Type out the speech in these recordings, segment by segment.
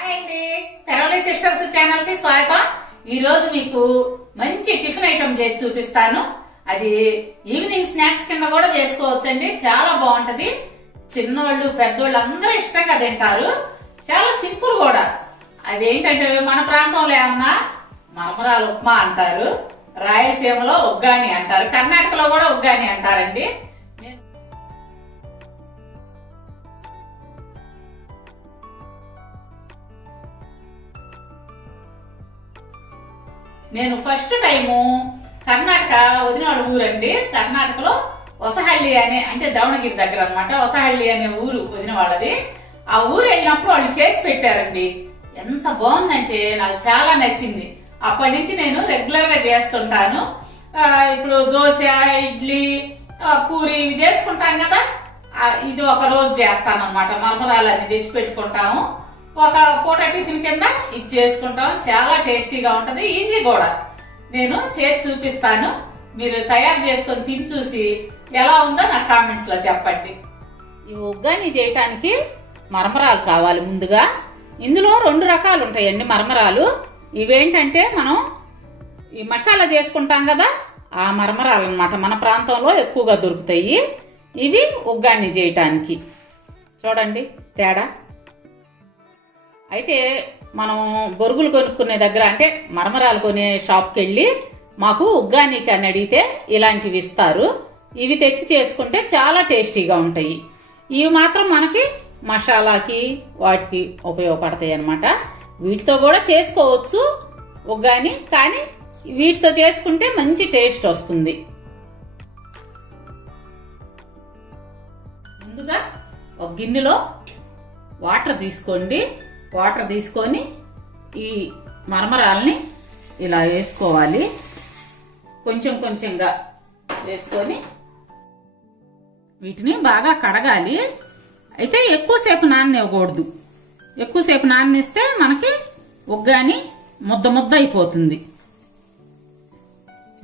Hi అండి, తెరవలి sisters channel కి స్వాగతం. ఈ రోజు మీకు మంచి టిఫిన్ ఐటమ్ చేసి చూపిస్తాను. అది ఈవినింగ్ స్నాక్స్ కింద కూడా చేసుకోవచ్చండి. చాలా బాగుంటది. చిన్నోళ్ళు పెద్దోళ్ళు అందరూ ఇష్టంగా తింటారు. చాలా సింపుల్ కూడా. అదేంటంటే మన ప్రాంతంలో ఏమన్నా మరమరాలు ఉప్మా అంటారు, రాయలసీమలో ఉగ్గాని అంటారు, కర్ణాటకలో కూడా ఉగ్గాని అంటారండి. నేను ఫస్ట్ టైము కర్ణాటక వదినవాడ ఊరండి. కర్ణాటకలో వసహల్లి అంటే దావణగిరి దగ్గర అనమాట. వసహల్లి అనే ఊరు వదిన వాళ్ళది. ఆ ఊరు వెళ్ళినప్పుడు వాళ్ళు చేసి పెట్టారండి. ఎంత బాగుందంటే నాకు చాలా నచ్చింది. అప్పటి నుంచి నేను రెగ్యులర్ గా చేస్తుంటాను. ఇప్పుడు దోశ, ఇడ్లీ, పూరి ఇవి చేసుకుంటాం కదా, ఇది ఒక రోజు చేస్తాను అనమాట. మరమరాలు అన్ని తెచ్చి పెట్టుకుంటాము. ఒక పూట టిఫిన్ కింద ఇది చేసుకుంటాం. చాలా టేస్టీగా ఉంటది, ఈజీ కూడా. నేను చేసి చూపిస్తాను. మీరు తయారు చేసుకొని తిని చూసి ఎలా ఉందో నాకు కామెంట్స్ లో చెప్పండి. ఈ ఉగ్గాని చేయటానికి మరమరాలు కావాలి ముందుగా. ఇందులో 2 రకాలు ఉంటాయండి మరమరాలు. ఇవేంటంటే మనం ఈ మసాలా చేసుకుంటాం కదా, ఆ మరమరాలు అన్నమాట. మన ప్రాంతంలో ఎక్కువగా దొరుకుతాయి. ఇవి ఉగ్గాని చేయటానికి. చూడండి తేడా. అయితే మనం బొరుగులు కొనుక్కునే దగ్గర అంటే మరమరాలు కొనే షాప్కి వెళ్ళి మాకు ఉగ్గానికి అని అడిగితే ఇలాంటివి ఇస్తారు. ఇవి తెచ్చి చేసుకుంటే చాలా టేస్టీగా ఉంటాయి. ఇవి మాత్రం మనకి మసాలాకి వాటికి ఉపయోగపడతాయి అన్నమాట. వీటితో కూడా చేసుకోవచ్చు ఉగ్గాని, కానీ వీటితో చేసుకుంటే మంచి టేస్ట్ వస్తుంది. ముందుగా ఒక గిన్నెలో వాటర్ తీసుకోండి. వాటర్ తీసుకొని ఈ మరమరాల్ని ఇలా వేసుకోవాలి. కొంచెం కొంచెంగా వేసుకొని వీటిని బాగా కడగాలి. అయితే ఎక్కువసేపు నాననివ్వకూడదు. ఎక్కువసేపు నాననిస్తే మనకి ఉగ్గాని ముద్ద ముద్ద అయిపోతుంది.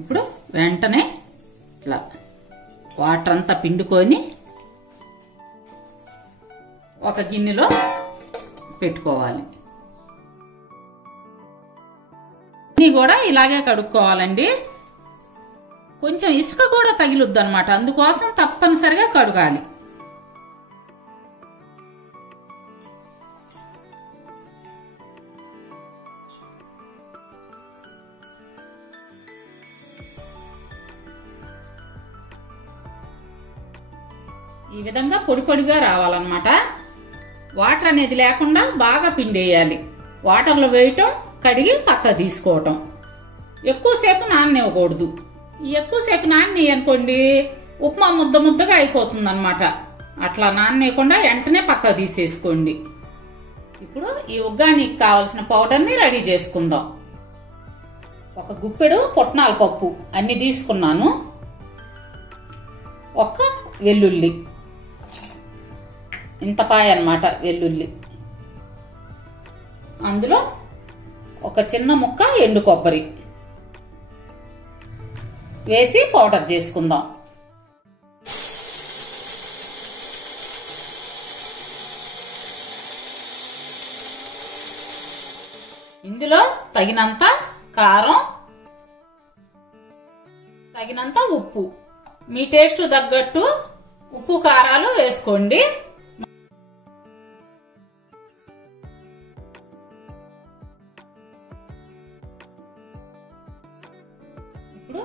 ఇప్పుడు వెంటనే ఇట్లా వాటర్ అంతా పిండుకొని ఒక గిన్నెలో పెట్టుకోవాలి. ఇన్ని కూడా ఇలాగే కడుక్కోవాలండి. కొంచెం ఇసుక కూడా తగిలుద్ది అనమాట. అందుకోసం తప్పనిసరిగా కడగాలి. ఈ విధంగా పొడి పొడిగా రావాలన్నమాట. వాటర్ అనేది లేకుండా బాగా పిండేయాలి. వాటర్లో వేయటం, కడిగి పక్క తీసుకోవటం. ఎక్కువసేపు నాననివ్వకూడదు. ఎక్కువసేపు నానని అనుకోండి ఉప్మా ముద్ద ముద్దగా అయిపోతుంది అనమాట. అట్లా నాననేయకుండా వెంటనే పక్క తీసేసుకోండి. ఇప్పుడు ఈ ఉగ్గానికి కావలసిన పౌడర్ని రెడీ చేసుకుందాం. ఒక గుప్పెడు పుట్నాల పప్పు అన్ని తీసుకున్నాను. ఒక వెల్లుల్లి, ఇంతపాయ అన్నమాట వెల్లుల్లి. అందులో ఒక చిన్న ముక్క ఎండు కొబ్బరి వేసి పౌడర్ చేసుకుందాం. ఇందులో తగినంత కారం, తగినంత ఉప్పు, మీ టేస్ట్ తగ్గట్టు ఉప్పు కారాలు వేసుకోండి. ఇప్పుడు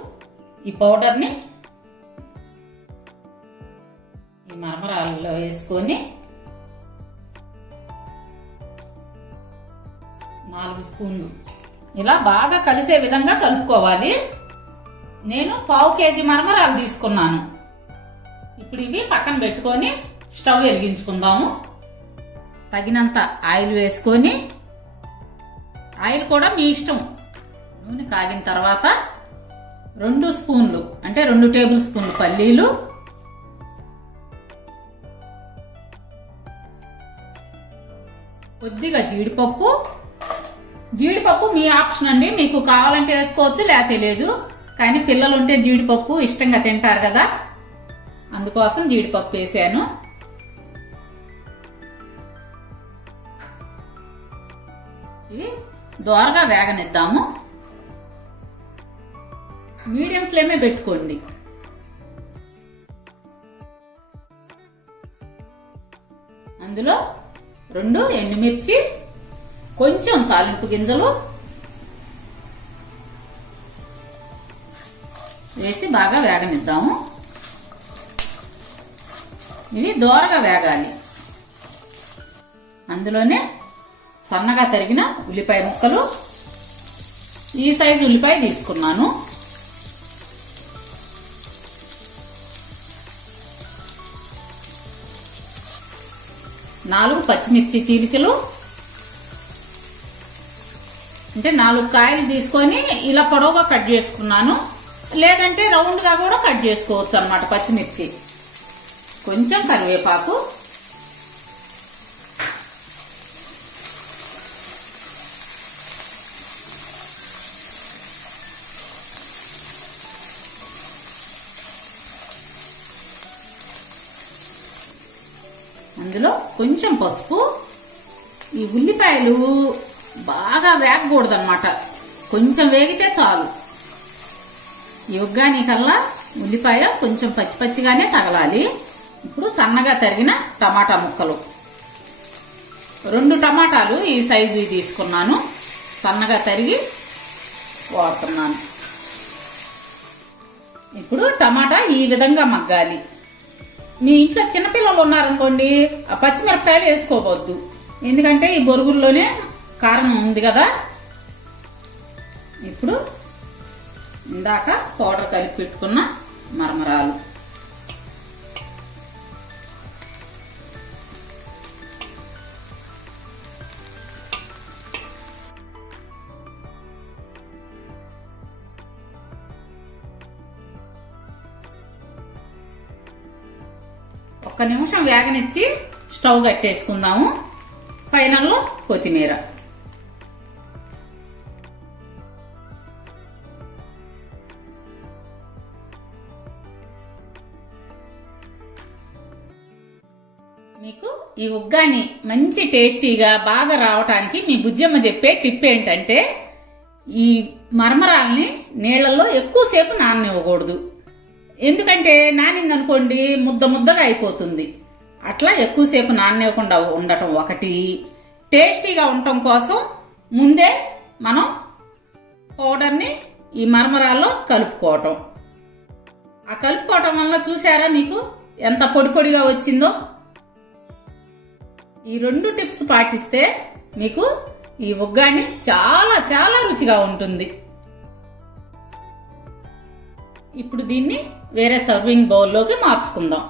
ఈ పౌడర్ని ఈ మరమరాలలో వేసుకొని 4 స్పూన్లు ఇలా బాగా కలిసే విధంగా కలుపుకోవాలి. నేను 1/2 కేజీ మరమరాలు తీసుకున్నాను. ఇప్పుడు ఇవి పక్కన పెట్టుకొని స్టవ్ వెలిగించుకుందాము. తగినంత ఆయిల్ వేసుకొని, ఆయిల్ కూడా మీ ఇష్టం. నూనె కాగిన తర్వాత 2 స్పూన్లు అంటే 2 టేబుల్ స్పూన్లు పల్లీలు, కొద్దిగా జీడిపప్పు. జీడిపప్పు మీ ఆప్షన్ అండి. మీకు కావాలంటే వేసుకోవచ్చు, లేకపోతే లేదు. కానీ పిల్లలు ఉంటే జీడిపప్పు ఇష్టంగా తింటారు కదా, అందుకోసం జీడిపప్పు వేసాను. ఇవి దోరగా వేగనిద్దాము. మీడియం ఫ్లేమే పెట్టుకోండి. అందులో 2 ఎండుమిర్చి, కొంచెం తాలింపు గింజలు వేసి బాగా వేగనిద్దాము. ఇవి దోరగా వేగాలి. అందులోనే సన్నగా తరిగిన ఉల్లిపాయ ముక్కలు, ఈ సైజు ఉల్లిపాయ తీసుకున్నాను. నాలుగు పచ్చిమిర్చి చీలికలు, అంటే 4 కాయలు తీసుకొని ఇలా పొడవుగా కట్ చేసుకున్నాను. లేదంటే రౌండ్ గా కూడా కట్ చేసుకోవచ్చు అన్నమాట పచ్చిమిర్చి. కొంచెం కరివేపాకు, అందులో కొంచెం పసుపు. ఈ ఉల్లిపాయలు బాగా వేగకూడదు అన్నమాట, కొంచెం వేగితే చాలు. ఈ ఉగ్గాని కల్లా ఉల్లిపాయ కొంచెం పచ్చి పచ్చిగానే తగలాలి. ఇప్పుడు సన్నగా తరిగిన టమాటా ముక్కలు, 2 టమాటాలు ఈ సైజు తీసుకున్నాను, సన్నగా తరిగి వాడుతున్నాను. ఇప్పుడు టమాటా ఈ విధంగా మగ్గాలి. మీ ఇంట్లో చిన్నపిల్లలు ఉన్నారనుకోండి, ఆ పచ్చిమిరపకాయలు వేసుకోవద్దు, ఎందుకంటే ఈ బొరుగుల్లోనే కారం ఉంది కదా. ఇప్పుడు ఇందాక పౌడర్ కలిపి పెట్టుకున్న మరమరాలు, ఒక్క నిమిషం వేగనిచ్చి స్టవ్ కట్టేసుకుందాము. ఫైనల్లో కొత్తిమీర. మీకు ఈ ఉగ్గాని మంచి టేస్టీగా బాగా రావటానికి మీ బుజ్జమ్మ చెప్పే టిప్ ఏంటంటే, ఈ మరమరాల్ని నీళ్లలో ఎక్కువసేపు నాననివ్వకూడదు. ఎందుకంటే నానిందనుకోండి ముద్ద ముద్దగా అయిపోతుంది. అట్లా ఎక్కువసేపు నాననివ్వకుండా ఉండటం ఒకటి. టేస్టీగా ఉండటం కోసం ముందే మనం పౌడర్ని ఈ మరమరాల్లో కలుపుకోవటం. ఆ కలుపుకోవటం వల్ల చూసారా మీకు ఎంత పొడి పొడిగా వచ్చిందో. ఈ 2 టిప్స్ పాటిస్తే మీకు ఈ ఉగ్గాని చాలా చాలా రుచిగా ఉంటుంది. ఇప్పుడు దీన్ని వేరే సర్వింగ్ బౌల్లోకి మార్చుకుందాం.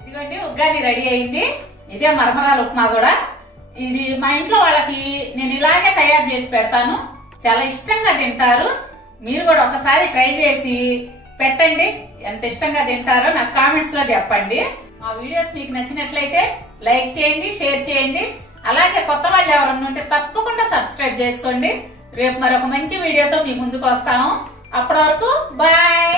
ఇదిగోండి ఉగ్గాని రెడీ అయింది. ఇదే మరమరాల ఉప్మా కూడా. ఇది మా ఇంట్లో వాళ్ళకి నేను ఇలాగే తయారు చేసి పెడతాను, చాలా ఇష్టంగా తింటారు. మీరు కూడా ఒకసారి ట్రై చేసి పెట్టండి, ఎంత ఇష్టంగా తింటారో నాకు కామెంట్స్ లో చెప్పండి. మా వీడియోస్ మీకు నచ్చినట్లయితే లైక్ చేయండి, షేర్ చేయండి. అలాగే కొత్త వాళ్ళు ఎవరన్నా ఉంటే తప్పకుండా సబ్స్క్రైబ్ చేసుకోండి. రేపు మరొక మంచి వీడియోతో మీ ముందుకు వస్తాము. అప్పటి వరకు బాయ్.